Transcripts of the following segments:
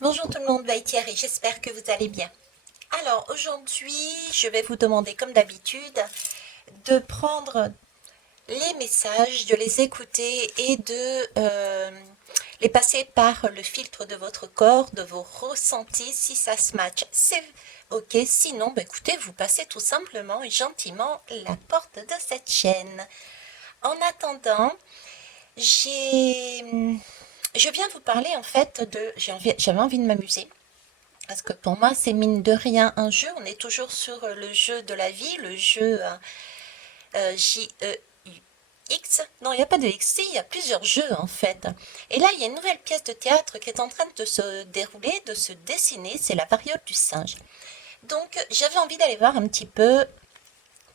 Bonjour tout le monde, Thierry, j'espère que vous allez bien. Alors aujourd'hui, je vais vous demander comme d'habitude de prendre les messages, de les écouter et de les passer par le filtre de votre corps, de vos ressentis. Si ça se match, c'est ok. Sinon, écoutez, vous passez tout simplement et gentiment la porte de cette chaîne. En attendant, j'ai... Je viens vous parler en fait de... J'avais envie de m'amuser. Parce que pour moi, c'est mine de rien un jeu. On est toujours sur le jeu de la vie, le jeu J-E-U-X. Non, il n'y a pas de X, si, il y a plusieurs jeux en fait. Et là, il y a une nouvelle pièce de théâtre qui est en train de se dérouler, de se dessiner. C'est la variole du singe. Donc, j'avais envie d'aller voir un petit peu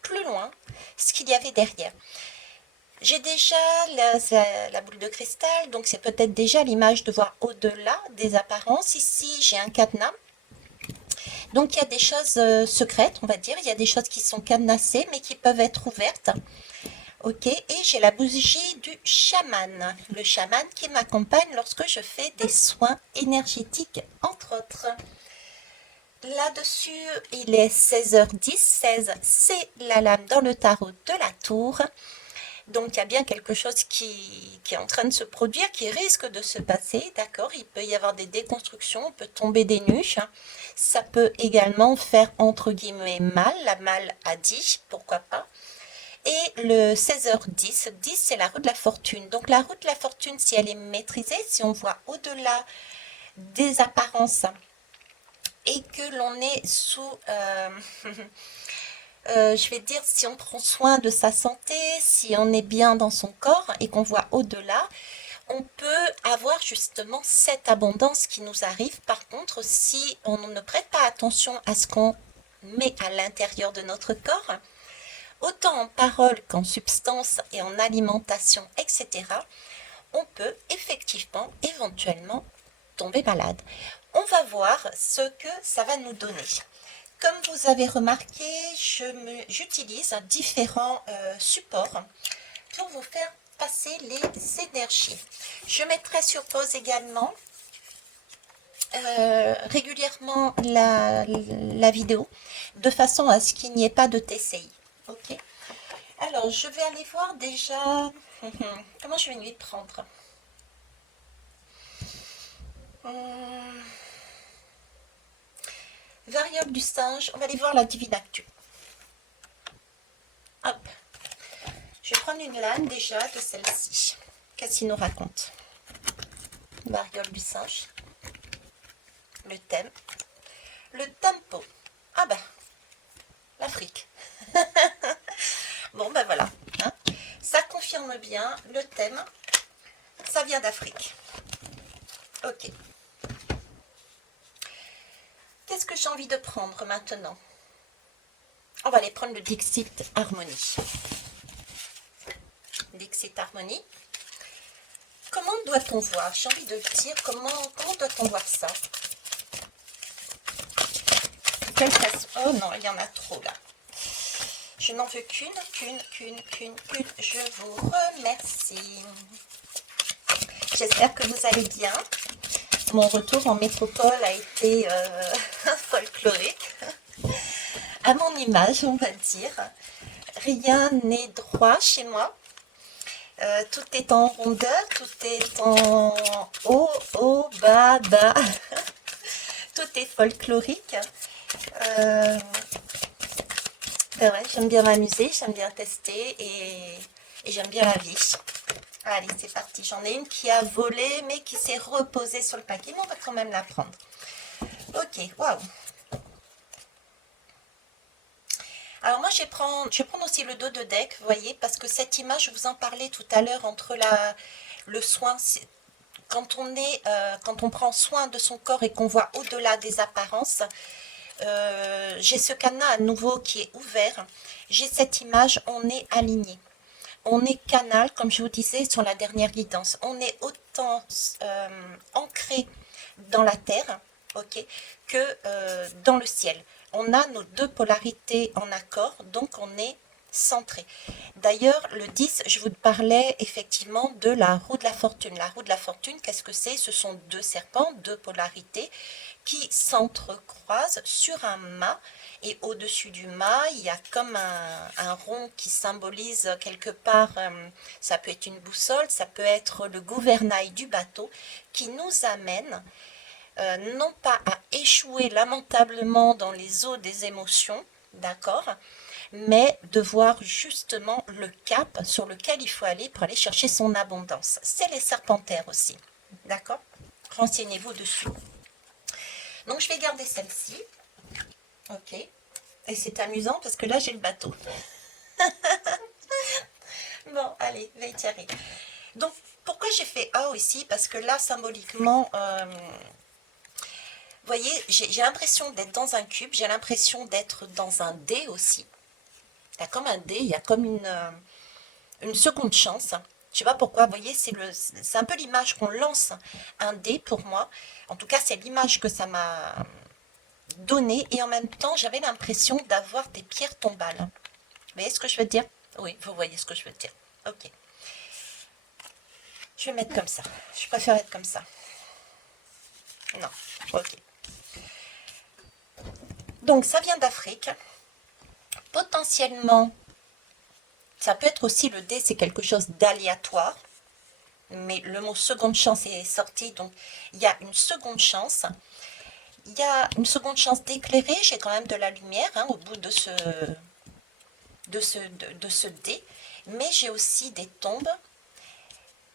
plus loin ce qu'il y avait derrière. J'ai déjà la boule de cristal, donc c'est peut-être déjà l'image de voir au-delà des apparences. Ici, j'ai un cadenas. Donc il y a des choses secrètes, on va dire, il y a des choses qui sont cadenassées mais qui peuvent être ouvertes. Ok, et j'ai la bougie du chaman, le chaman qui m'accompagne lorsque je fais des soins énergétiques, entre autres. Là-dessus, il est 16h10, 16, c'est la lame dans le tarot de la tour. Donc il y a bien quelque chose qui est en train de se produire, qui risque de se passer, d'accord. Il peut y avoir des déconstructions, on peut tomber des nues. Ça peut également faire entre guillemets mal, la mal a dit, pourquoi pas. Et le 16h10, 10 c'est la roue de la fortune. Donc la roue de la fortune, si elle est maîtrisée, si on voit au-delà des apparences et que l'on est sous... je vais dire, si on prend soin de sa santé, si on est bien dans son corps et qu'on voit au-delà, on peut avoir justement cette abondance qui nous arrive. Par contre, si on ne prête pas attention à ce qu'on met à l'intérieur de notre corps, autant en parole qu'en substance et en alimentation, etc., on peut effectivement, éventuellement, tomber malade. On va voir ce que ça va nous donner. Comme vous avez remarqué, j'utilise différents supports pour vous faire passer les énergies. Je mettrai sur pause également régulièrement la vidéo de façon à ce qu'il n'y ait pas de TCI. Ok. Alors, je vais aller voir déjà comment je vais lui prendre. Hum, Variable du singe, on va aller voir la divine actu. Hop. Je vais prendre une lame déjà de celle-ci. Qu'est-ce qu'il nous raconte? Variole du singe. Le thème. Le tempo. Ah ben, l'Afrique. Bon ben voilà. Hein. Ça confirme bien le thème. Ça vient d'Afrique. Ok. Qu'est-ce que j'ai envie de prendre maintenant? On va aller prendre le Dixit Harmonie. Dixit Harmonie. Comment doit-on voir? J'ai envie de dire comment doit-on voir ça? Quelle façon? Oh non, il y en a trop là. Je n'en veux qu'une. Je vous remercie. J'espère que vous allez bien. Mon retour en métropole a été folklorique. À mon image, on va dire. Rien n'est droit chez moi. Tout est en rondeur, tout est en haut, haut, bas, bas. Tout est folklorique. Ouais, j'aime bien m'amuser, j'aime bien tester et j'aime bien la vie. Allez, c'est parti. J'en ai une qui a volé, mais qui s'est reposée sur le paquet, mais on va quand même la prendre. Ok, waouh. Alors moi, je vais prendre aussi le dos de deck, vous voyez, parce que cette image, je vous en parlais tout à l'heure, entre le soin, quand on prend soin de son corps et qu'on voit au-delà des apparences, j'ai ce cadenas à nouveau qui est ouvert. J'ai cette image, on est aligné. On est canal, comme je vous disais sur la dernière guidance. On est autant ancré dans la terre, ok, que dans le ciel. On a nos deux polarités en accord, donc on est centré. D'ailleurs, le 10, je vous parlais effectivement de la roue de la fortune. La roue de la fortune, qu'est-ce que c'est? Ce sont deux serpents, deux polarités qui s'entrecroisent sur un mât. Et au-dessus du mât, il y a comme un rond qui symbolise quelque part, ça peut être une boussole, ça peut être le gouvernail du bateau, qui nous amène non pas à échouer lamentablement dans les eaux des émotions, d'accord, mais de voir justement le cap sur lequel il faut aller pour aller chercher son abondance. C'est les serpentaires aussi, d'accord? Renseignez-vous dessus. Donc je vais garder celle-ci, ok, et c'est amusant parce que là j'ai le bateau. Bon, allez, Veitiari. Donc pourquoi j'ai fait A ici? Parce que là symboliquement, vous voyez, j'ai l'impression d'être dans un cube, j'ai l'impression d'être dans un dé aussi. Il y a comme un dé, il y a comme une seconde chance. Je sais pas pourquoi, vous voyez, c'est un peu l'image qu'on lance un dé pour moi. En tout cas, c'est l'image que ça m'a donné. Et en même temps, j'avais l'impression d'avoir des pierres tombales. Vous voyez ce que je veux dire? Oui, vous voyez ce que je veux dire. Ok. Je vais mettre comme ça. Je préfère être comme ça. Non, ok. Donc, ça vient d'Afrique. Potentiellement, ça peut être aussi le dé, c'est quelque chose d'aléatoire. Mais le mot seconde chance est sorti, donc il y a une seconde chance. Il y a une seconde chance d'éclairer, j'ai quand même de la lumière hein, au bout de ce dé, mais j'ai aussi des tombes.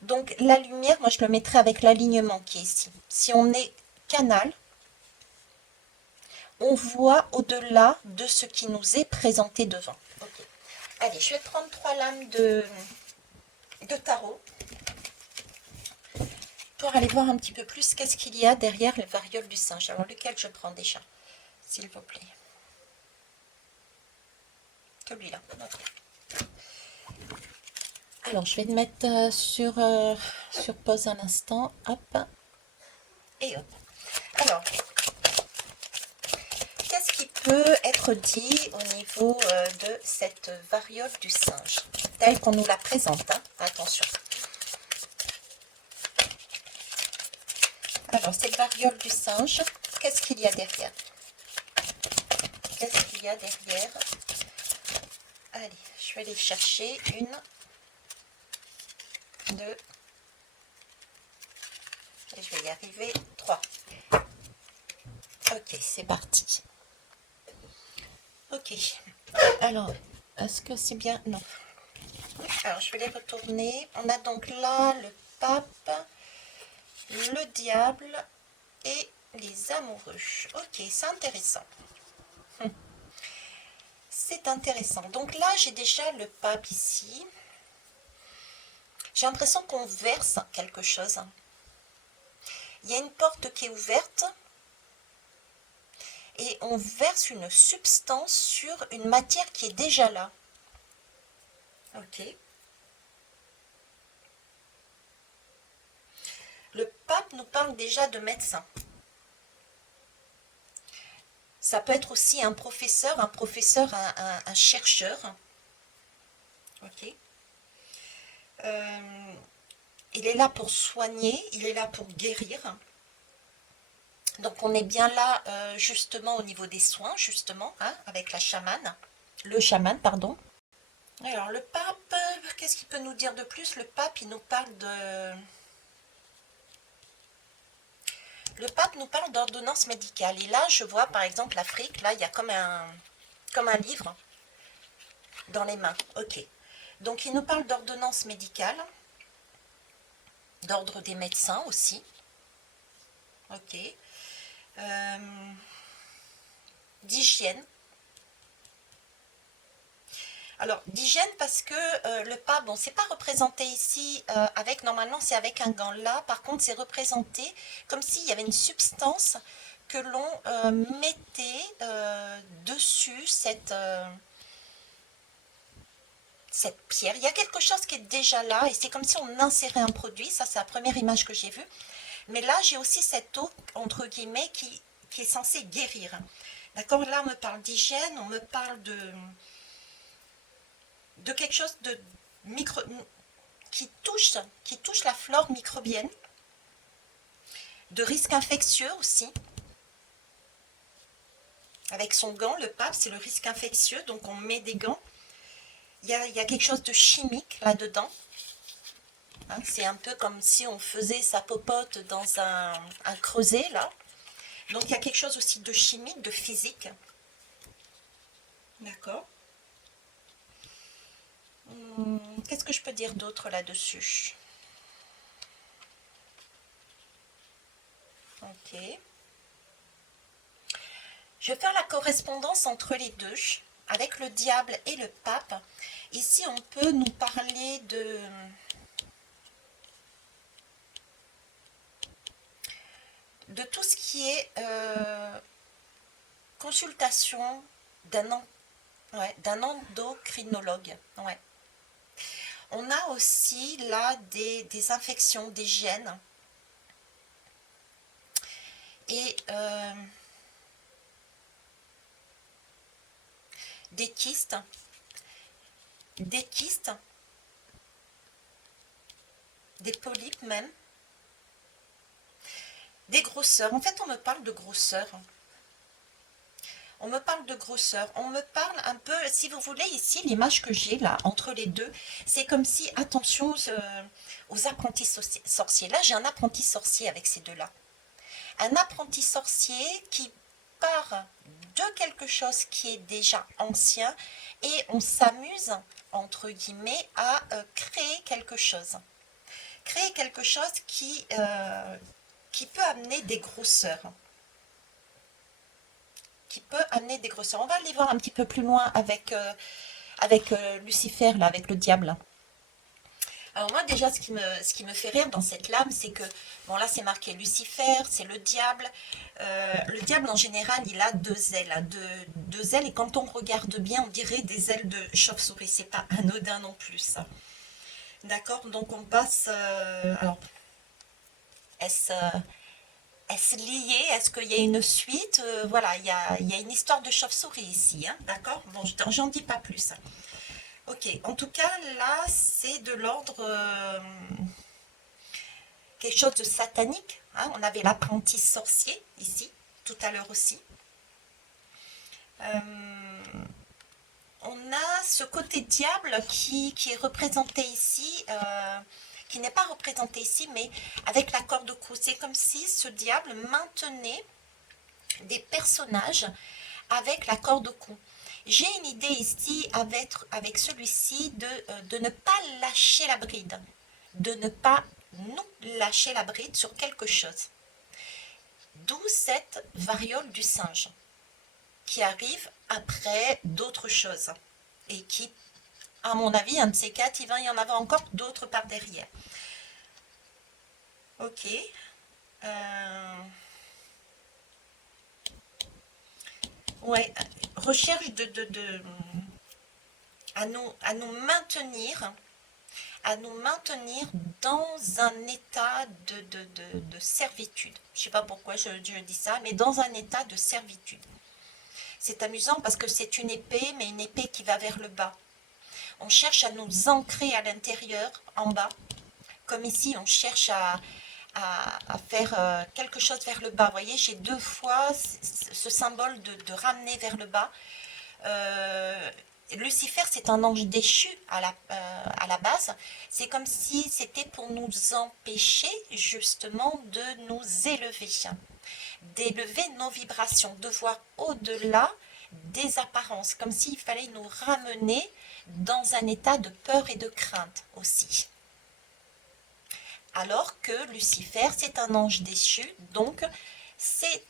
Donc la lumière, moi je le mettrai avec l'alignement qui est ici. Si on est canal, on voit au-delà de ce qui nous est présenté devant. Okay. Allez, je vais prendre 3 lames de tarot pour aller voir un petit peu plus qu'est-ce qu'il y a derrière les varioles du singe. Alors lequel je prends déjà, s'il vous plaît? Celui-là. Okay. Alors je vais le mettre sur pause un instant. Hop. Et hop. Alors, qu'est-ce qui peut être dit au niveau de cette variole du singe, telle qu'on nous la présente, hein? Attention. Alors, cette variole du singe, qu'est-ce qu'il y a derrière? Qu'est-ce qu'il y a derrière? Allez, je vais aller chercher une, deux, et je vais y arriver, 3. Ok, c'est parti. Ok, alors, est-ce que c'est bien? Non. Alors, je vais les retourner. On a donc là le pape, le diable et les amoureux. Ok, c'est intéressant. C'est intéressant. Donc là, j'ai déjà le pape ici. J'ai l'impression qu'on verse quelque chose. Il y a une porte qui est ouverte et on verse une substance sur une matière qui est déjà là. Ok. Le pape nous parle déjà de médecin. Ça peut être aussi un professeur, un chercheur. Ok. Il est là pour soigner, il est là pour guérir. Donc on est bien là justement au niveau des soins, justement, hein, avec la chamane. Le chaman, pardon. Alors le pape, qu'est-ce qu'il peut nous dire de plus? Le pape, il nous parle de... Le pape nous parle d'ordonnance médicale. Et là, je vois par exemple l'Afrique, là, il y a comme un livre dans les mains. Ok. Donc il nous parle d'ordonnance médicale, d'ordre des médecins aussi. Ok. D'hygiène. Alors, d'hygiène parce que le pape, bon, c'est pas représenté ici avec, normalement c'est avec un gant là, par contre c'est représenté comme s'il y avait une substance que l'on mettait dessus cette pierre. Il y a quelque chose qui est déjà là et c'est comme si on insérait un produit, ça c'est la première image que j'ai vue. Mais là j'ai aussi cette eau, entre guillemets, qui est censée guérir. D'accord, là on me parle d'hygiène, on me parle de quelque chose de micro, qui touche la flore microbienne, de risques infectieux aussi. Avec son gant, le pape, c'est le risque infectieux, donc on met des gants. Il y a quelque chose de chimique là-dedans. Hein, c'est un peu comme si on faisait sa popote dans un creuset, là. Donc il y a quelque chose aussi de chimique, de physique. D'accord. Qu'est-ce que je peux dire d'autre là-dessus? Ok. Je vais faire la correspondance entre les deux, avec le diable et le pape. Ici, on peut nous parler de tout ce qui est consultation d'un d'un endocrinologue. Ouais. On a aussi là des infections, des gènes. Et des kystes, des kystes, des polypes même, des grosseurs. En fait, on me parle de grosseur. On me parle de grosseur. On me parle un peu, si vous voulez, ici, l'image que j'ai là, entre les deux, c'est comme si, attention aux apprentis sorciers. Là, j'ai un apprenti sorcier avec ces deux-là. Un apprenti sorcier qui part de quelque chose qui est déjà ancien et on s'amuse, entre guillemets, à créer quelque chose. Créer quelque chose qui peut amener des grosseurs. Qui peut amener des grosseurs. On va aller voir un petit peu plus loin avec Lucifer, là, avec le diable. Alors moi déjà ce qui me fait rire dans cette lame, c'est que, bon là c'est marqué Lucifer, c'est le diable. Le diable en général il a deux ailes, hein, deux ailes et quand on regarde bien on dirait des ailes de chauve-souris, c'est pas anodin non plus ça. D'accord, donc on passe, alors est-ce est-ce lié, est-ce qu'il y a une suite? Voilà, il y a une histoire de chauve-souris ici, hein, d'accord. Bon, j'en dis pas plus. Ok, en tout cas là c'est de l'ordre quelque chose de satanique. Hein. On avait l'apprenti sorcier ici, tout à l'heure aussi. On a ce côté diable qui est représenté ici, qui n'est pas représenté ici, mais avec la corde au cou. C'est comme si ce diable maintenait des personnages avec la corde au cou. J'ai une idée ici avec celui-ci de ne pas lâcher la bride, de ne pas nous lâcher la bride sur quelque chose. D'où cette variole du singe qui arrive après d'autres choses et qui, à mon avis, un de ces quatre, il va y en avoir encore d'autres par derrière. Ok. Ouais, recherche à nous maintenir dans un état de servitude. Je ne sais pas pourquoi je dis ça, mais dans un état de servitude. C'est amusant parce que c'est une épée, mais une épée qui va vers le bas. On cherche à nous ancrer à l'intérieur, en bas, comme ici, on cherche à faire quelque chose vers le bas. Vous voyez, j'ai deux fois ce symbole ramener vers le bas. Lucifer, c'est un ange déchu à la base. C'est comme si c'était pour nous empêcher justement de nous élever, d'élever nos vibrations, de voir au-delà des apparences, comme s'il fallait nous ramener dans un état de peur et de crainte aussi. Alors que Lucifer, c'est un ange déchu, donc c'est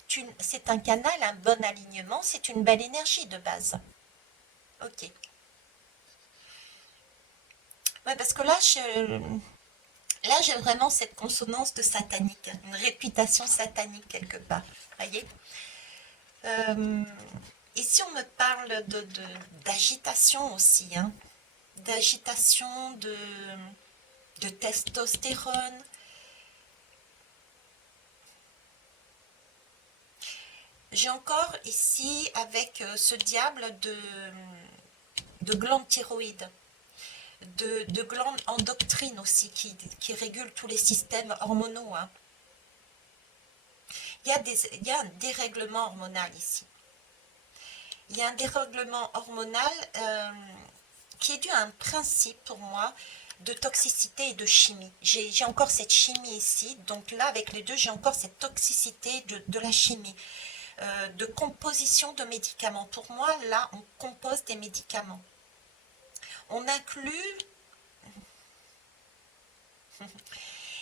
un canal, un bon alignement, c'est une belle énergie de base. Ok. Ouais, parce que là, j'ai vraiment cette consonance de satanique, une réputation satanique quelque part. Voyez. Euh, Ici, on me parle d'agitation aussi, hein, d'agitation, de testostérone. J'ai encore ici, avec ce diable de glande thyroïde. de glandes endocrines aussi qui régulent tous les systèmes hormonaux, hein. Il y a un dérèglement hormonal ici. Il y a un dérèglement hormonal qui est dû à un principe pour moi de toxicité et de chimie. J'ai encore cette chimie ici, donc là avec les deux j'ai encore cette toxicité de la chimie, de composition de médicaments. Pour moi là on compose des médicaments. On inclut,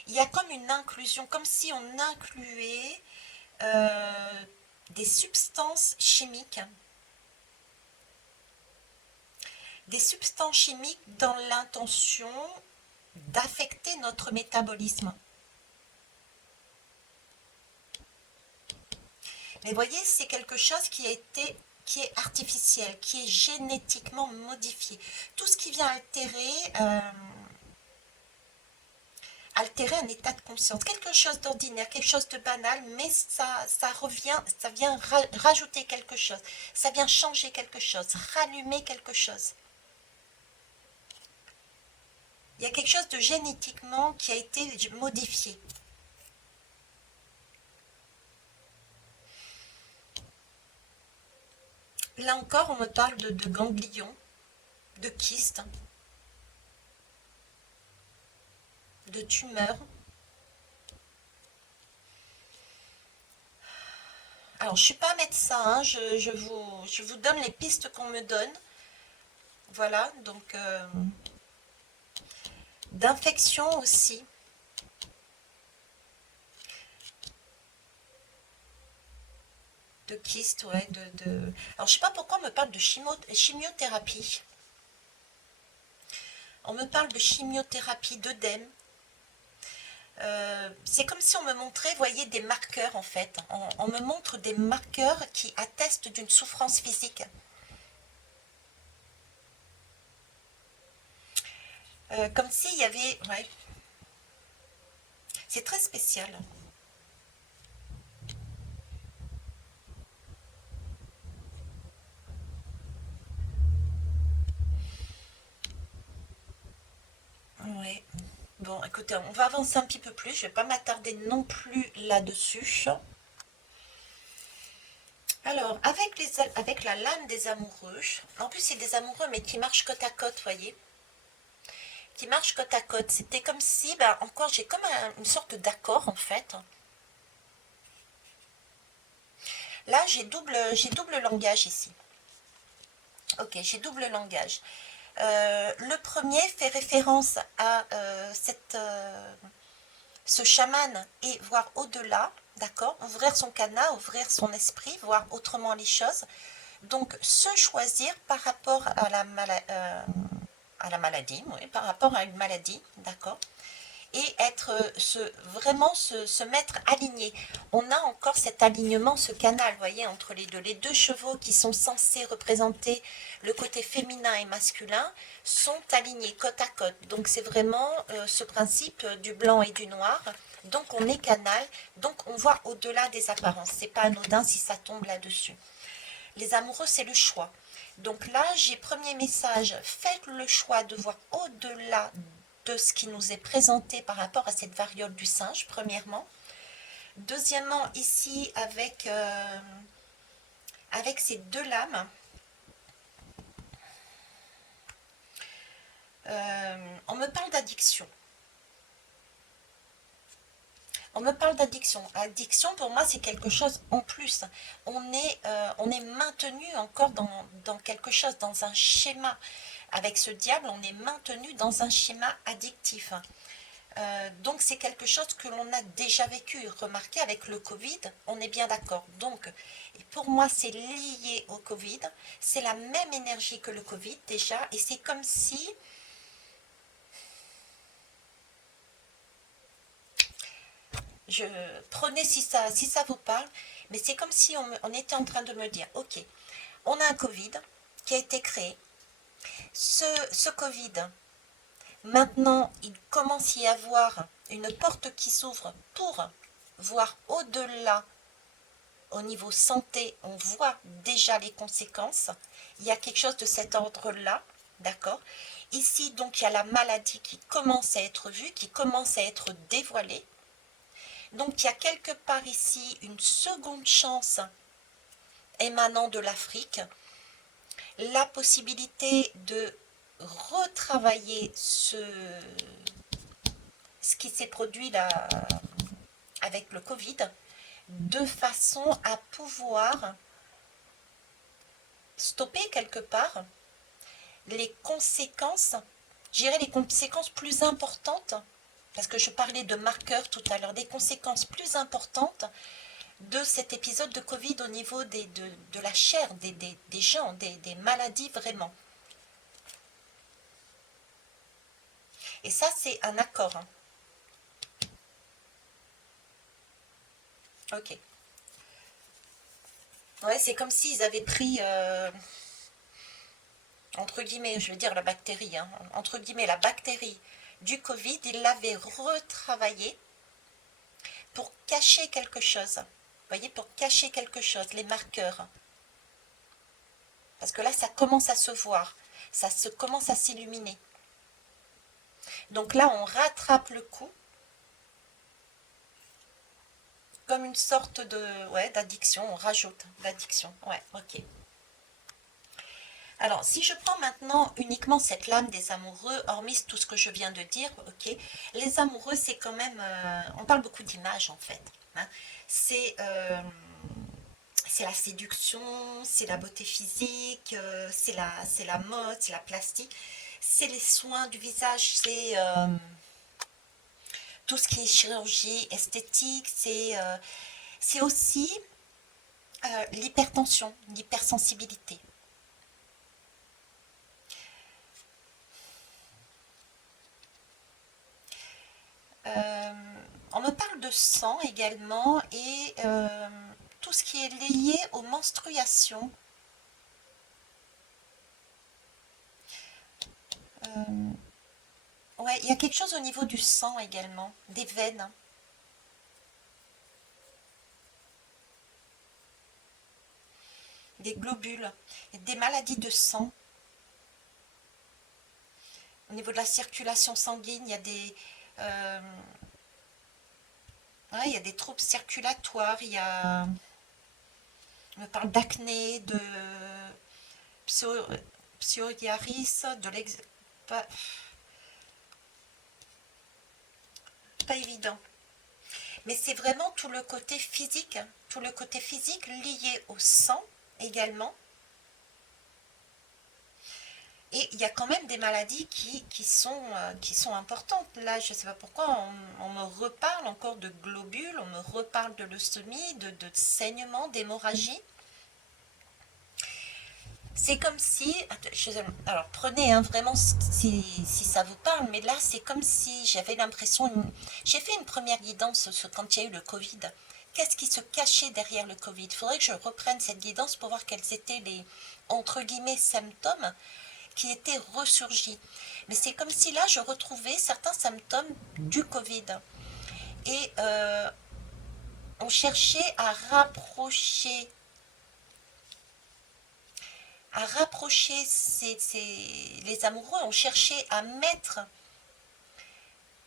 il y a comme une inclusion, comme si on incluait des substances chimiques, dans l'intention d'affecter notre métabolisme. Mais voyez, c'est quelque chose qui est artificiel, qui est génétiquement modifié. Tout ce qui vient altérer un état de conscience, quelque chose d'ordinaire, quelque chose de banal, mais ça vient rajouter quelque chose, ça vient changer quelque chose, rallumer quelque chose. Il y a quelque chose de génétiquement qui a été modifié. Là encore, on me parle de ganglions, de kystes, de tumeurs. Alors, je ne suis pas médecin, hein, je vous donne les pistes qu'on me donne. Voilà, donc d'infection aussi. De kyste, ouais, Alors, je sais pas pourquoi on me parle de chimiothérapie. On me parle de chimiothérapie, d'œdème. C'est comme si on me montrait, voyez, des marqueurs en fait. On me montre des marqueurs qui attestent d'une souffrance physique. Comme s'il y avait... Ouais. C'est très spécial. Ouais. Bon, écoutez, on va avancer un petit peu plus. Je ne vais pas m'attarder non plus là-dessus. Alors, avec la lame des amoureux, en plus c'est des amoureux mais qui marchent côte à côte, voyez, qui marchent côte à côte. C'était comme si, ben, encore, j'ai comme une sorte d'accord en fait. Là, j'ai double langage ici. Ok, j'ai double langage. Le premier fait référence à ce chaman et voir au-delà, d'accord, ouvrir son canal, ouvrir son esprit, voir autrement les choses. Donc, se choisir par rapport à la maladie, oui, par rapport à une maladie, d'accord, et vraiment se mettre aligné. On a encore cet alignement, ce canal, vous voyez, entre les deux chevaux qui sont censés représenter le côté féminin et masculin sont alignés côte à côte. Donc c'est vraiment ce principe du blanc et du noir. Donc on est canal, donc on voit au-delà des apparences. C'est pas anodin si ça tombe là-dessus. Les amoureux, c'est le choix. Donc là, j'ai premier message, faites le choix de voir au-delà de ce qui nous est présenté par rapport à cette variole du singe, premièrement. Deuxièmement, ici, avec ces deux lames, on me parle d'addiction. On me parle d'addiction. Addiction, pour moi, c'est quelque chose en plus. On est maintenu encore dans quelque chose, dans un schéma. Avec ce diable, on est maintenu dans un schéma addictif. Donc, c'est quelque chose que l'on a déjà vécu. Remarquez, avec le Covid, on est bien d'accord. Donc, pour moi, c'est lié au Covid. C'est la même énergie que le Covid, déjà. Et c'est comme si... Prenez si ça vous parle, mais c'est comme si on était en train de me dire, ok, on a un Covid qui a été créé. Ce Covid, maintenant, il commence à y avoir une porte qui s'ouvre pour voir au-delà, au niveau santé, on voit déjà les conséquences. Il y a quelque chose de cet ordre-là, d'accord? Ici, donc, il y a la maladie qui commence à être vue, qui commence à être dévoilée. Donc, il y a quelque part ici une seconde chance émanant de l'Afrique, la possibilité de retravailler ce qui s'est produit là avec le Covid, de façon à pouvoir stopper quelque part les conséquences, j'irais les conséquences plus importantes, parce que je parlais de marqueurs tout à l'heure, des conséquences plus importantes de cet épisode de Covid au niveau de la chair, des gens, des maladies vraiment. Et ça, c'est un accord. Hein. Ok. Ouais, c'est comme s'ils avaient pris, entre guillemets, je veux dire la bactérie, hein, entre guillemets, la bactérie du Covid, ils l'avaient retravaillée pour cacher quelque chose. Vous voyez, pour cacher quelque chose, les marqueurs. Parce que là, ça commence à se voir, commence à s'illuminer. Donc là, on rattrape le coup, comme une sorte de, ouais, d'addiction, on rajoute l'addiction. Ouais, ok. Alors, si je prends maintenant uniquement cette lame des amoureux, hormis tout ce que je viens de dire, ok, les amoureux, c'est quand même, on parle beaucoup d'images en fait. Hein. C'est la séduction, c'est la beauté physique, c'est la mode, c'est la plastique, c'est les soins du visage, c'est tout ce qui est chirurgie esthétique, c'est aussi l'hypertension, l'hypersensibilité. Euh, on me parle de sang également et tout ce qui est lié aux menstruations. Euh, ouais, il y a quelque chose au niveau du sang également, des veines, des globules, des maladies de sang. Au niveau de la circulation sanguine, euh, ouais, il y a des troubles circulatoires, on me parle d'acné, de psor- psoriasis, pas, pas évident. Mais c'est vraiment tout le côté physique, hein, tout le côté physique lié au sang également. Et il y a quand même des maladies qui sont importantes. Là, je ne sais pas pourquoi, on me reparle encore de globules, on me reparle de leucémie, de saignement, d'hémorragie. C'est comme si, alors prenez hein, vraiment si ça vous parle, mais là c'est comme si j'avais l'impression, j'ai fait une première guidance quand il y a eu le Covid. Qu'est-ce qui se cachait derrière le Covid? Il faudrait que je reprenne cette guidance pour voir quels étaient les, entre guillemets, symptômes qui étaient ressurgis. Mais c'est comme si là je retrouvais certains symptômes du Covid. Et on cherchait à rapprocher les amoureux, ont cherché à mettre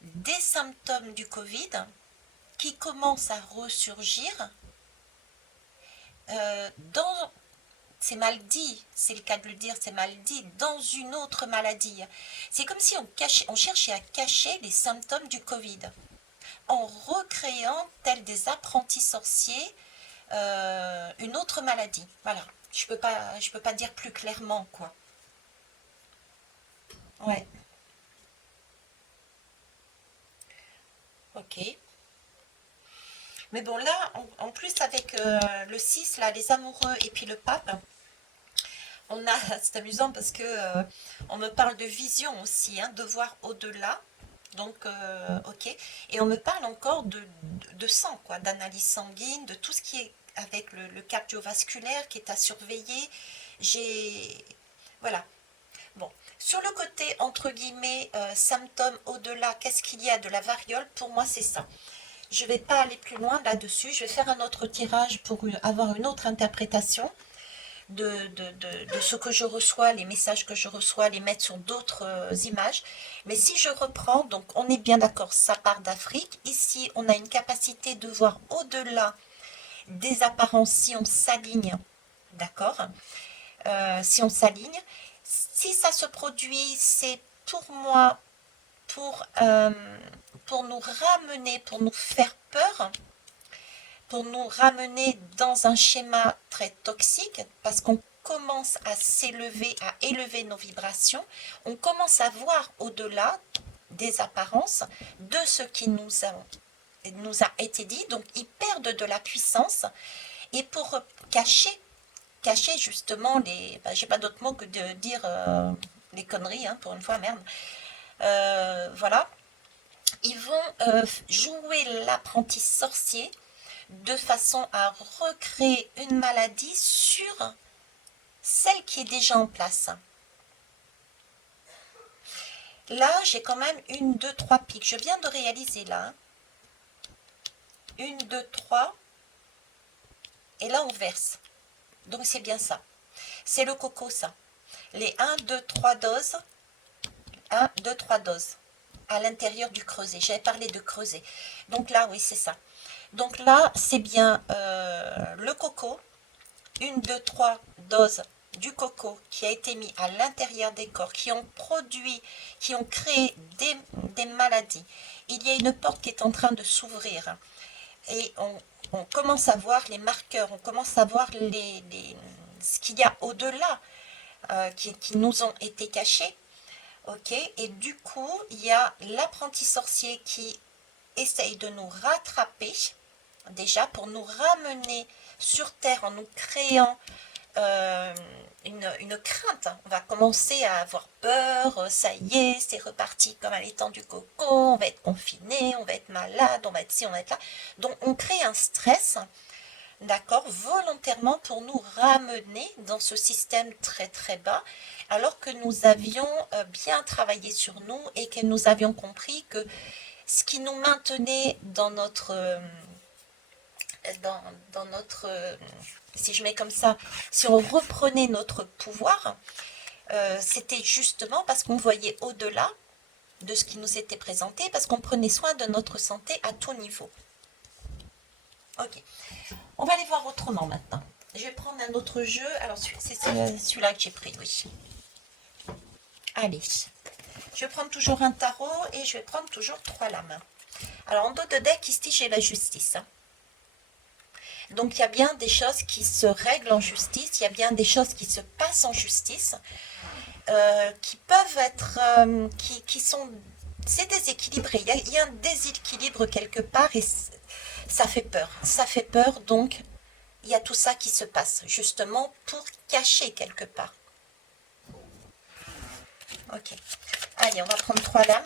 des symptômes du Covid qui commencent à ressurgir dans, c'est mal dit, c'est le cas de le dire, c'est mal dit, dans une autre maladie. C'est comme si on cherchait à cacher les symptômes du Covid en recréant, tels des apprentis sorciers, une autre maladie. Voilà, je peux pas dire plus clairement, quoi. Ouais, ok. Mais bon, là, en plus, avec le 6 là, les amoureux et puis le pape, on a, c'est amusant parce que on me parle de vision aussi, hein, de voir au-delà. Donc, ok. Et on me parle encore de sang, quoi, d'analyse sanguine, de tout ce qui est avec le cardiovasculaire qui est à surveiller. J'ai. Voilà. Bon. Sur le côté, entre guillemets, symptômes au-delà, qu'est-ce qu'il y a de la variole? Pour moi, c'est ça. Je ne vais pas aller plus loin là-dessus. Je vais faire un autre tirage pour avoir une autre interprétation. de ce que je reçois, les messages que je reçois, les mettre sur d'autres images. Mais si je reprends, donc on est bien d'accord, ça part d'Afrique. Ici, on a une capacité de voir au-delà des apparences si on s'aligne, d'accord, si on s'aligne. Si ça se produit, c'est pour moi pour nous ramener, pour nous faire peur, pour nous ramener dans un schéma très toxique, parce qu'on commence à s'élever, à élever nos vibrations, on commence à voir au-delà des apparences de ce qui nous a été dit, donc ils perdent de la puissance, et pour cacher justement les... j'ai pas d'autre mot que de dire les conneries, hein, pour une fois, merde. Voilà, ils vont jouer l'apprenti sorcier de façon à recréer une maladie sur celle qui est déjà en place. Là, j'ai quand même une, deux, trois pics. Je viens de réaliser là. Une, deux, trois. Et là, on verse. Donc, c'est bien ça. C'est le coco, ça. Les 1, 2, 3 doses. 1, 2, 3 doses. À l'intérieur du creuset. J'avais parlé de creuset. Donc là, oui, c'est ça. Donc là, c'est bien le coco. 1, 2, 3 doses du coco qui a été mis à l'intérieur des corps, qui ont produit, qui ont créé des maladies. Il y a une porte qui est en train de s'ouvrir et on commence à voir les marqueurs, on commence à voir ce qu'il y a au-delà qui nous ont été cachés. Ok, et du coup, il y a l'apprenti sorcier qui essaye de nous rattraper, déjà pour nous ramener sur Terre en nous créant une crainte. On va commencer à avoir peur, ça y est, c'est reparti comme à l'étang du coco, on va être confiné, on va être malade, on va être ci, on va être là. Donc on crée un stress, d'accord, volontairement pour nous ramener dans ce système très très bas, alors que nous avions bien travaillé sur nous et que nous avions compris que ce qui nous maintenait dans notre si je mets comme ça, si on reprenait notre pouvoir, c'était justement parce qu'on voyait au-delà de ce qui nous était présenté, parce qu'on prenait soin de notre santé à tout niveau. Ok, on va aller voir autrement maintenant. Je vais prendre un autre jeu. Alors c'est celui-là que j'ai pris, oui. Allez, je vais prendre toujours un tarot et je vais prendre toujours 3 lames. Alors en dos de deck, ici j'ai la justice. Donc il y a bien des choses qui se règlent en justice, il y a bien des choses qui se passent en justice, qui peuvent être, qui sont, c'est déséquilibré, il y a un déséquilibre quelque part et ça fait peur, donc il y a tout ça qui se passe, justement pour cacher quelque part. Ok, allez, on va prendre 3 lames.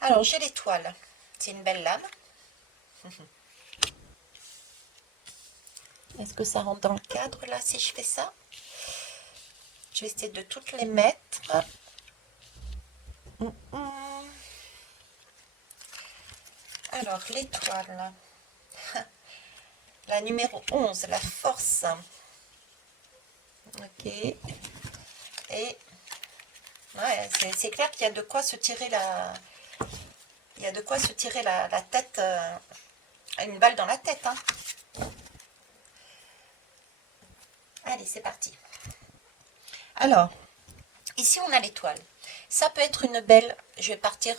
Alors, j'ai l'étoile. C'est une belle lame. Est-ce que ça rentre dans le cadre, là, si je fais ça? Je vais essayer de toutes les mettre. Alors, l'étoile. La numéro 11, la force. Ok. Et ouais, c'est clair qu'il y a de quoi se tirer la... Il y a de quoi se tirer la tête, une balle dans la tête. Hein. Allez, c'est parti. Alors, ici on a l'étoile. Ça peut être une belle... Je vais partir...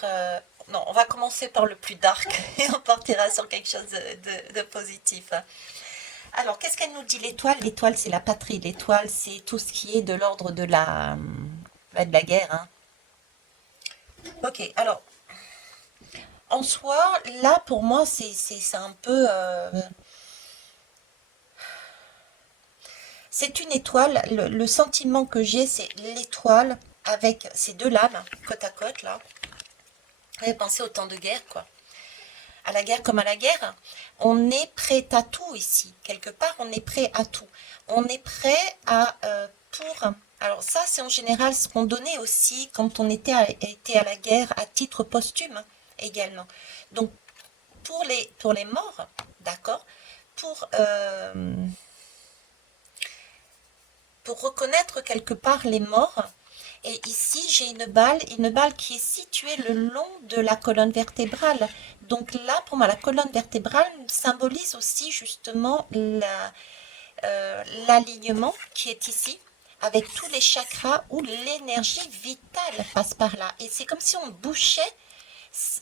non, on va commencer par le plus dark et on partira sur quelque chose de positif. Alors, qu'est-ce qu'elle nous dit l'étoile? L'étoile, c'est la patrie. L'étoile, c'est tout ce qui est de l'ordre de la guerre. Hein. Ok, alors... En soi, là, pour moi, c'est un peu... c'est une étoile. Le sentiment que j'ai, c'est l'étoile avec ces 2 lames, côte à côte, là. Et pensez au temps de guerre, quoi. À la guerre comme à la guerre. On est prêt à tout ici. Quelque part, on est prêt à tout. On est prêt à... pour... Alors ça, c'est en général ce qu'on donnait aussi quand on était à la guerre à titre posthume également. Donc, pour les morts, d'accord, pour reconnaître quelque part les morts. Et ici, j'ai une balle qui est située le long de la colonne vertébrale. Donc là, pour moi, la colonne vertébrale symbolise aussi justement l'alignement qui est ici, avec tous les chakras où l'énergie vitale passe par là. Et c'est comme si on bouchait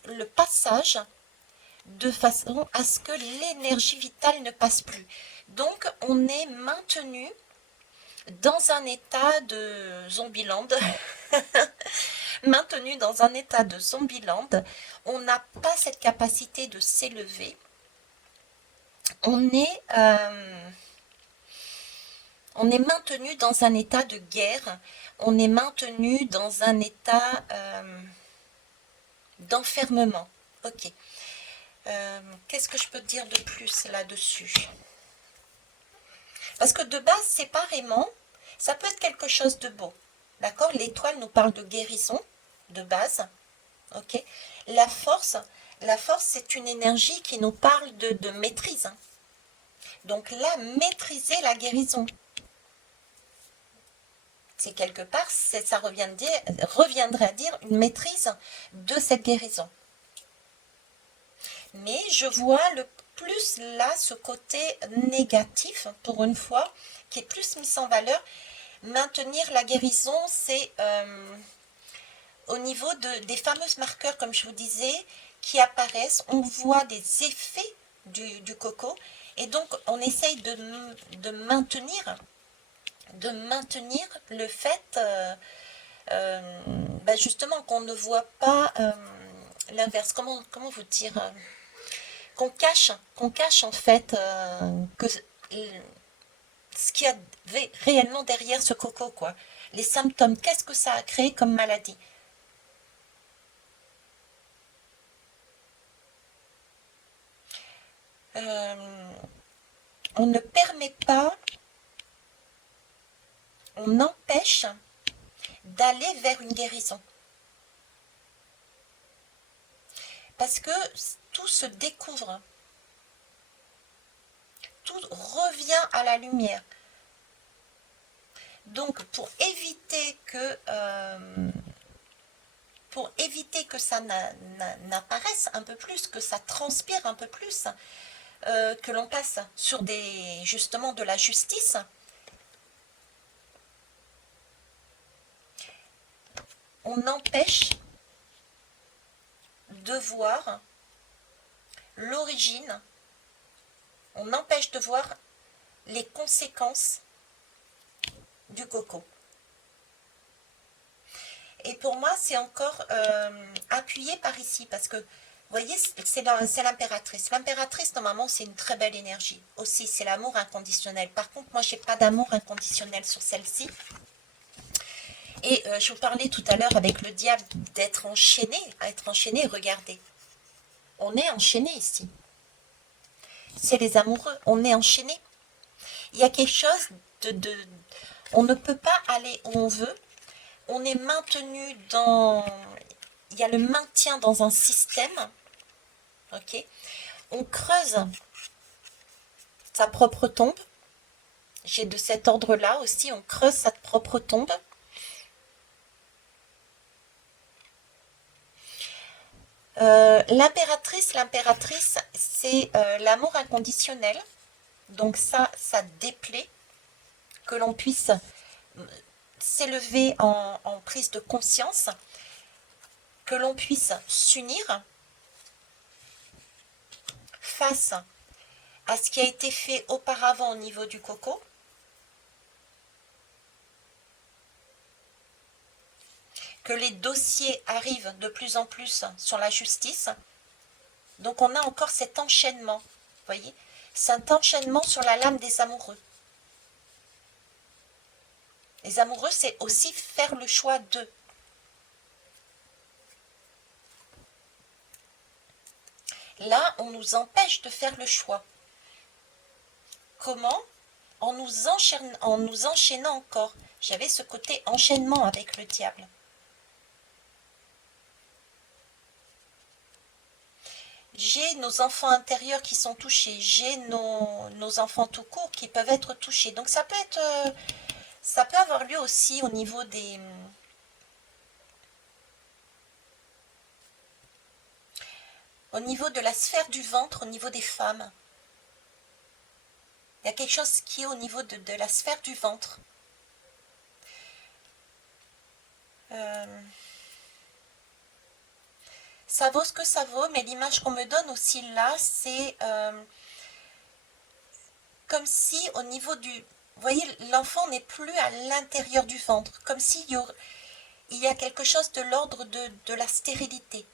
le passage de façon à ce que l'énergie vitale ne passe plus. Donc, on est maintenu dans un état de zombieland, maintenu dans un état de zombieland, on n'a pas cette capacité de s'élever, on est maintenu dans un état de guerre, on est maintenu dans un état d'enfermement. Ok. Qu'est-ce que je peux te dire de plus là-dessus? Parce que de base, séparément, ça peut être quelque chose de beau. D'accord? L'étoile nous parle de guérison, de base. Ok? La force, c'est une énergie qui nous parle de maîtrise. Donc là, maîtriser la guérison. C'est quelque part, ça reviendrait à dire une maîtrise de cette guérison. Mais je vois plus là ce côté négatif, pour une fois, qui est plus mis en valeur. Maintenir la guérison, c'est au niveau des fameux marqueurs, comme je vous disais, qui apparaissent. On voit des effets du coco, et donc on essaye de maintenir le fait justement qu'on ne voit pas l'inverse. Comment vous dire, qu'on cache en fait que ce qu'il y avait réellement derrière ce coco, quoi. Les symptômes, qu'est-ce que ça a créé comme maladie? On ne permet pas, on empêche d'aller vers une guérison. Parce que tout se découvre. Tout revient à la lumière. Donc, pour éviter que ça n'apparaisse un peu plus, que ça transpire un peu plus, que l'on passe sur justement de la justice, on empêche de voir l'origine, on empêche de voir les conséquences du coco. Et pour moi, c'est encore appuyé par ici, parce que, vous voyez, c'est l'impératrice. L'impératrice, normalement, c'est une très belle énergie. Aussi, c'est l'amour inconditionnel. Par contre, moi, je n'ai pas d'amour inconditionnel sur celle-ci. Et je vous parlais tout à l'heure avec le diable d'être enchaîné. À être enchaîné, regardez. On est enchaîné ici. C'est les amoureux. On est enchaîné. Il y a quelque chose on ne peut pas aller où on veut. On est maintenu il y a le maintien dans un système. Ok. On creuse sa propre tombe. J'ai de cet ordre-là aussi. On creuse sa propre tombe. L'impératrice, c'est l'amour inconditionnel. Donc ça déplaît que l'on puisse s'élever en prise de conscience, que l'on puisse s'unir face à ce qui a été fait auparavant au niveau du coco. Que les dossiers arrivent de plus en plus sur la justice. Donc on a encore cet enchaînement, vous voyez, cet enchaînement sur la lame des amoureux. Les amoureux, c'est aussi faire le choix d'eux. Là, on nous empêche de faire le choix. Comment? En nous enchaînant encore. J'avais ce côté enchaînement avec le diable. j'ai nos enfants intérieurs qui sont touchés, j'ai nos enfants tout court qui peuvent être touchés. Donc ça peut avoir lieu aussi au niveau de la sphère du ventre, au niveau des femmes. Il y a quelque chose qui est au niveau de la sphère du ventre. Ça vaut ce que ça vaut, mais l'image qu'on me donne aussi là, c'est comme si au niveau du... Vous voyez, l'enfant n'est plus à l'intérieur du ventre, comme s'il y a quelque chose de l'ordre de la stérilité.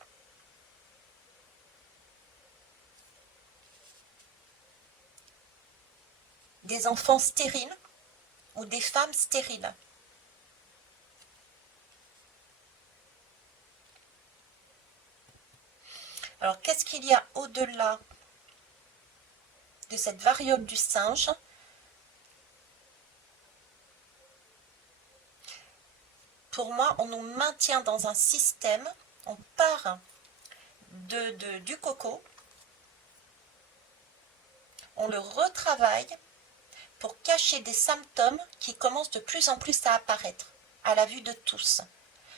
Des enfants stériles ou des femmes stériles. Alors, qu'est-ce qu'il y a au-delà de cette variole du singe? Pour moi, on nous maintient dans un système, on part du coco, on le retravaille pour cacher des symptômes qui commencent de plus en plus à apparaître à la vue de tous.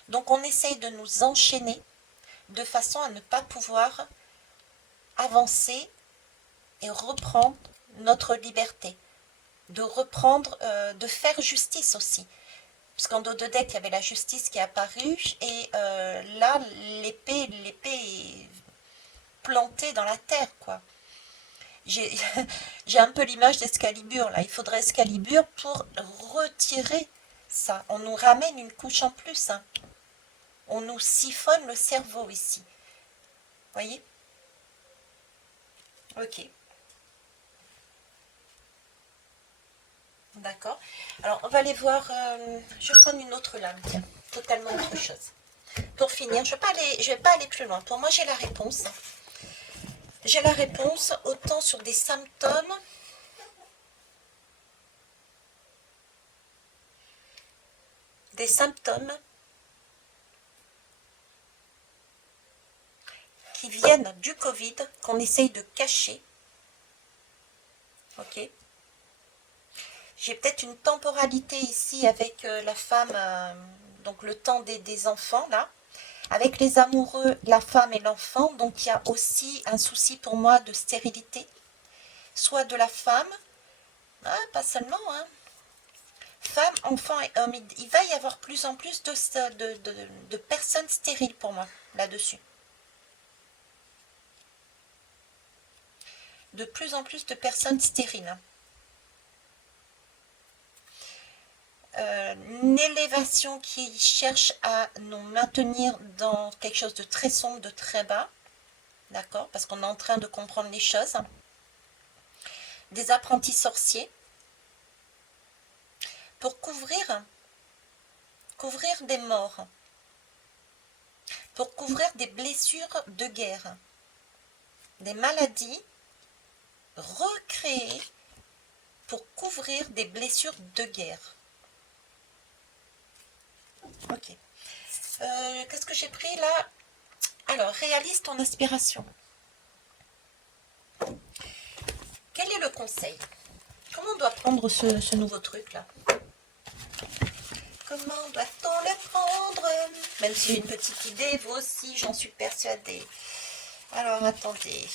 Donc on essaye de nous enchaîner de façon à ne pas pouvoir avancer et reprendre notre liberté, de reprendre, de faire justice aussi. Parce qu'en dos de deck, il y avait la justice qui est apparue, et là, l'épée est plantée dans la terre, quoi. J'ai un peu l'image d'Excalibur, là. Il faudrait Excalibur pour retirer ça. On nous ramène une couche en plus, hein. On nous siphonne le cerveau ici. Voyez? Ok. D'accord. Alors, on va aller voir... je vais prendre une autre lame, tiens. Totalement autre chose. Pour finir, je ne vais pas aller plus loin. Pour moi, j'ai la réponse. J'ai la réponse autant sur des symptômes... Des symptômes qui viennent du Covid, qu'on essaye de cacher. Ok. J'ai peut-être une temporalité ici avec la femme, donc le temps des enfants, là. Avec les amoureux, la femme et l'enfant, donc il y a aussi un souci pour moi de stérilité. Soit de la femme, pas seulement, hein. Femme, enfant et homme, il va y avoir plus en plus de personnes stériles pour moi, là-dessus. De plus en plus de personnes stériles. Une élévation qui cherche à nous maintenir dans quelque chose de très sombre, de très bas, d'accord, parce qu'on est en train de comprendre les choses. Des apprentis sorciers pour couvrir des morts, pour couvrir des blessures de guerre, des maladies recréées pour couvrir des blessures de guerre. Ok. Qu'est-ce que j'ai pris là? Alors, réalise ton aspiration. Quel est le conseil? Comment on doit prendre ce nouveau truc là? Comment doit-on le prendre? Même si j'ai une petite idée, vous aussi, j'en suis persuadée. Alors, attendez.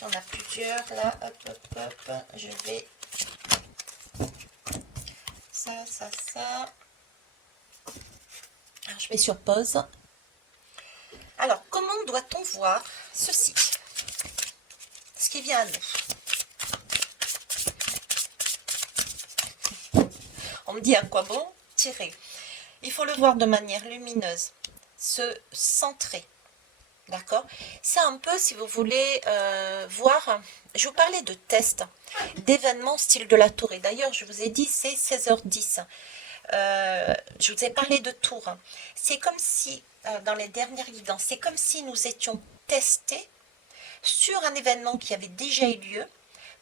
Il y en a plusieurs là. Hop, hop, hop. Je vais... Ça. Alors, je mets sur pause. Alors, comment doit-on voir ceci? Ce qui vient à nous. On me dit à quoi bon tirer. Il faut le voir de manière lumineuse. Se centrer. D'accord? C'est un peu, si vous voulez voir... Je vous parlais de tests, d'événements style de la tour. Et d'ailleurs, je vous ai dit, c'est 16h10. Je vous ai parlé de tour. C'est comme si, dans les dernières guidances, c'est comme si nous étions testés sur un événement qui avait déjà eu lieu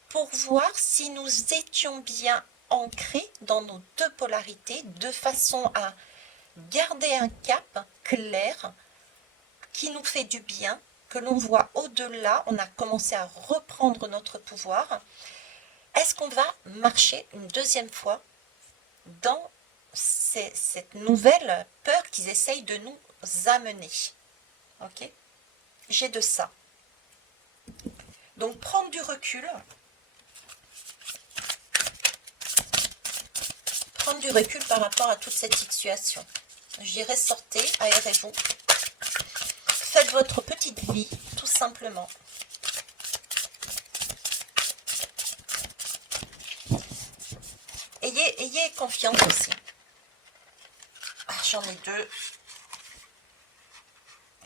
pour voir si nous étions bien ancrés dans nos deux polarités de façon à garder un cap clair qui nous fait du bien que l'on voit au-delà, on a commencé à reprendre notre pouvoir, est-ce qu'on va marcher une deuxième fois dans cette nouvelle peur qu'ils essayent de nous amener? Ok? J'ai de ça. Donc prendre du recul. Prendre du recul par rapport à toute cette situation. Je dirais sortez, aérez-vous. Faites votre petite vie, tout simplement. Ayez confiance aussi. Ah, j'en ai deux.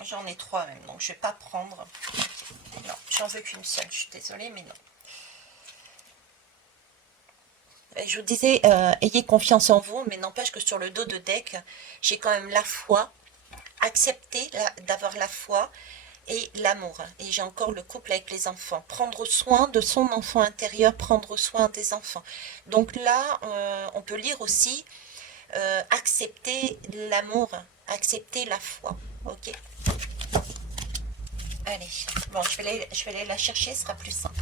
J'en ai trois même, donc je ne vais pas prendre. Non, j'en veux qu'une seule. Je suis désolée, mais non. Et je vous disais, ayez confiance en vous, mais n'empêche que sur le dos de deck, j'ai quand même la foi. Accepter d'avoir la foi et l'amour. Et j'ai encore le couple avec les enfants. Prendre soin de son enfant intérieur, prendre soin des enfants. Donc là, on peut lire aussi accepter l'amour, accepter la foi. Ok. Allez, bon, je vais aller la chercher, ce sera plus simple.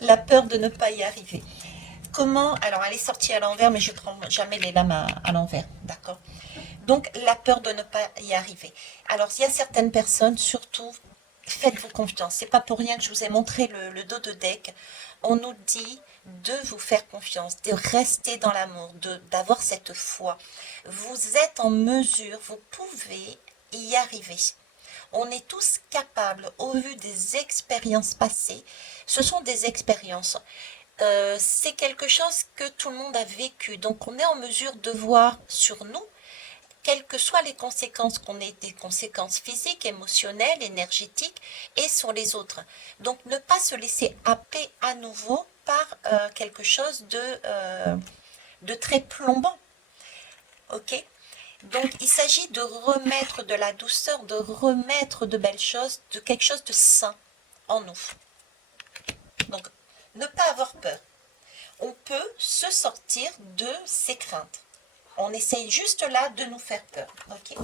La peur de ne pas y arriver. Comment, alors elle est sortie à l'envers, mais je ne prends jamais les lames à l'envers, d'accord? Donc la peur de ne pas y arriver. Alors il y a certaines personnes, surtout, faites-vous confiance. C'est pas pour rien que je vous ai montré le dos de deck. On nous dit de vous faire confiance, de rester dans l'amour, d'avoir cette foi. Vous êtes en mesure, vous pouvez y arriver. On est tous capables, au vu des expériences passées. Ce sont des expériences. C'est quelque chose que tout le monde a vécu. Donc on est en mesure de voir sur nous, quelles que soient les conséquences qu'on ait, des conséquences physiques, émotionnelles, énergétiques, et sur les autres. Donc ne pas se laisser happer à nouveau par quelque chose de très plombant. Ok? Donc il s'agit de remettre de la douceur, de remettre de belles choses, de quelque chose de sain en nous. Donc ne pas avoir peur. On peut se sortir de ces craintes. On essaye juste là de nous faire peur. Ok.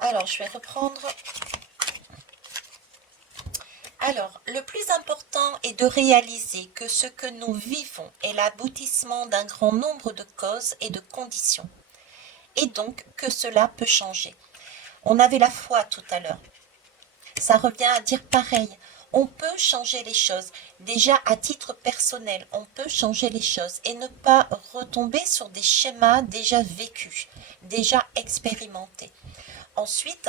Alors, je vais reprendre. Alors, le plus important est de réaliser que ce que nous vivons est l'aboutissement d'un grand nombre de causes et de conditions. Et donc que cela peut changer. On avait la foi tout à l'heure. Ça revient à dire pareil. On peut changer les choses. Déjà à titre personnel, on peut changer les choses et ne pas retomber sur des schémas déjà vécus, déjà expérimentés. Ensuite,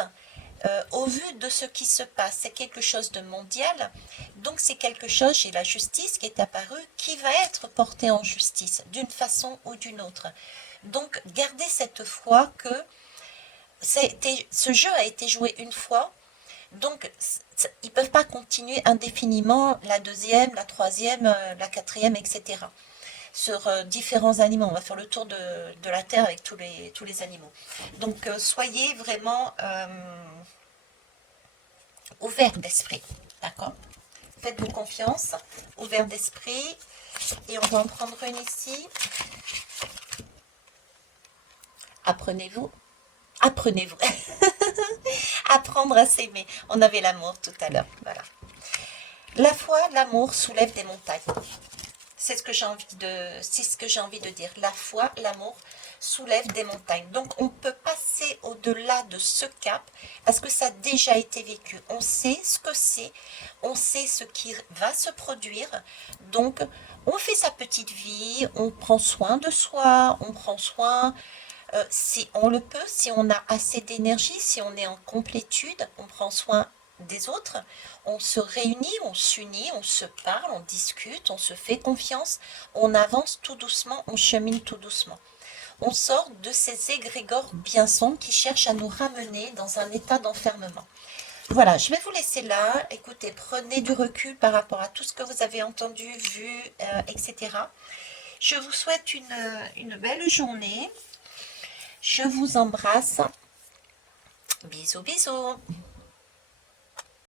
au vu de ce qui se passe, c'est quelque chose de mondial, donc c'est quelque chose chez la justice qui est apparu, qui va être porté en justice d'une façon ou d'une autre. Donc gardez cette foi que ce jeu a été joué une fois. Donc, ils ne peuvent pas continuer indéfiniment la deuxième, la troisième, la quatrième, etc. Sur différents animaux. On va faire le tour de la Terre avec tous les animaux. Donc, soyez vraiment ouverts d'esprit. D'accord? Faites-vous confiance, ouverts d'esprit. Et on va en prendre une ici. Apprenez-vous. Apprenez-vous. Apprendre à s'aimer. On avait l'amour tout à l'heure. Voilà. La foi, l'amour soulève des montagnes. C'est ce que j'ai envie de dire. La foi, l'amour soulève des montagnes. Donc on peut passer au-delà de ce cap parce que ça a déjà été vécu. On sait ce que c'est, on sait ce qui va se produire. Donc on fait sa petite vie, on prend soin de soi, on prend soin. Si on le peut, si on a assez d'énergie, si on est en complétude, on prend soin des autres, on se réunit, on s'unit, on se parle, on discute, on se fait confiance, on avance tout doucement, on chemine tout doucement. On sort de ces égrégores bien sombres qui cherchent à nous ramener dans un état d'enfermement. Voilà, je vais vous laisser là. Écoutez, prenez du recul par rapport à tout ce que vous avez entendu, vu, etc. Je vous souhaite une belle journée. Je vous embrasse. Bisous, bisous.